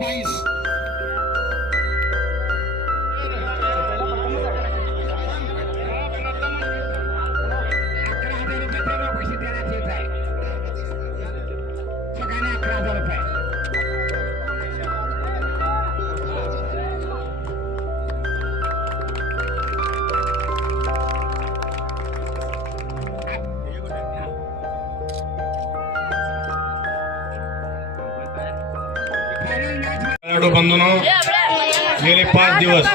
everybody's खेळाडू बंधून गेले पाच दिवस.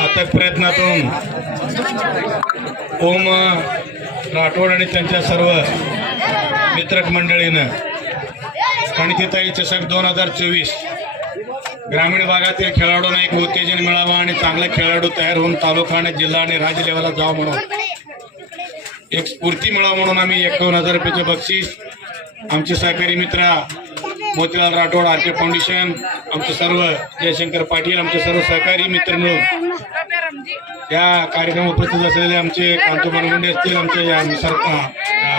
अथक प्रयत्नातून ओम राठोड आणि त्यांच्या सर्व मित्रक मंडळीनं कणकीताई चषक दोन हजार चोवीस ग्रामीण भागातील खेळाडूंना एक उत्तेजन मिळावं आणि चांगले खेळाडू तयार होऊन तालुका आणि जिल्हा आणि राज्य लेवलला जावं म्हणून. एक स्फूर्ती मिळावं म्हणून आम्ही एक दोन हजार रुपयाचं बक्षीस आमचे सहकारी मित्र Motilal Rathod R K foundation आमचे सर्व जयशंकर पाटील आमचे सर्व सहकारी मित्र मिळून या कार्यक्रम उपस्थित असलेले आमचे कांतो बनगुंडे असतील आमचे या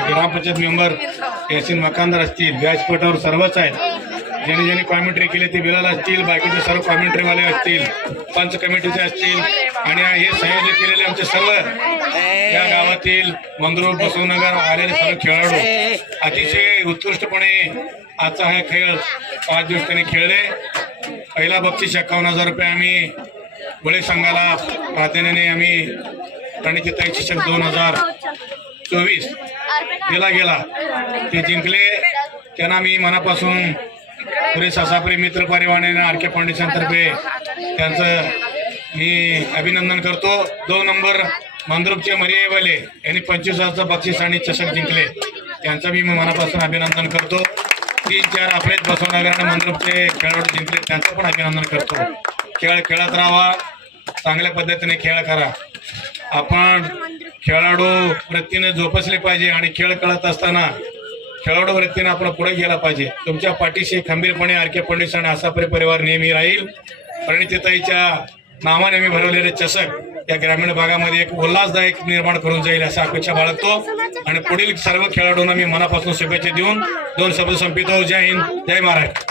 ग्रामपंचायत मेंबर यासिन मकानदार असतील व्यासपीठावर सर्वच आहेत. ज्यांनी ज्यांनी कॉमेंट्री केली ती बिलाल असतील बाकीचे सर्व कॉमेंट्रीवाले असतील पंच कमिटीचे असतील आणि हे संयोजित केलेले आमचे सर्व या गावातील मंगरूळ बसवनगर आलेले सर्व खेळाडू अतिशय उत्कृष्टपणे आजचा हा खेळ पाच दिवस त्यांनी खेळले. पहिला बक्षीस एकावन्न हजार रुपये आम्ही बळे संघाला प्राधान्याने आम्ही प्रणितीताई शिक्षक दोन हजार चोवीस दिला गेला ते जिंकले. त्यांना मी मनापासून पुरे सासापुरी मित्र परिवाराने आर के फाउंडेशन तर्फे त्यांचं मी अभिनंदन करतो. दोन नंबर मंद्रुपचे मरियावाले यांनी पंचवीस हजारचं बक्षीस आणि चषक जिंकले. त्यांचं मी मनापासून अभिनंदन करतो. तीन चार आपलेच बसवनगर आणि मंद्रुपचे खेळाडू जिंकले त्यांचं पण अभिनंदन करतो. खेळ खेळत राहावा चांगल्या पद्धतीने खेळ करा. आपण खेळाडू वृत्तीने जोपासले पाहिजे आणि खेळ खेळत असताना खेळाडू वृत्तीने आपण पुढे गेला पाहिजे. तुमच्या पाठीशी खंबीरपणे आर के पंडित आणि आसापरे परिवार नेहमी राहील. प्रणितीताईच्या नावाने मी भरवलेले चषक या ग्रामीण भागामध्ये एक उल्हासदायक निर्माण करून जाईल असा अपेक्षा बाळगतो. आणि पुढील सर्व खेळाडूंना मी मनापासून शुभेच्छा देऊन दोन शब्द संपितो जय हिंद जय महाराष्ट्र.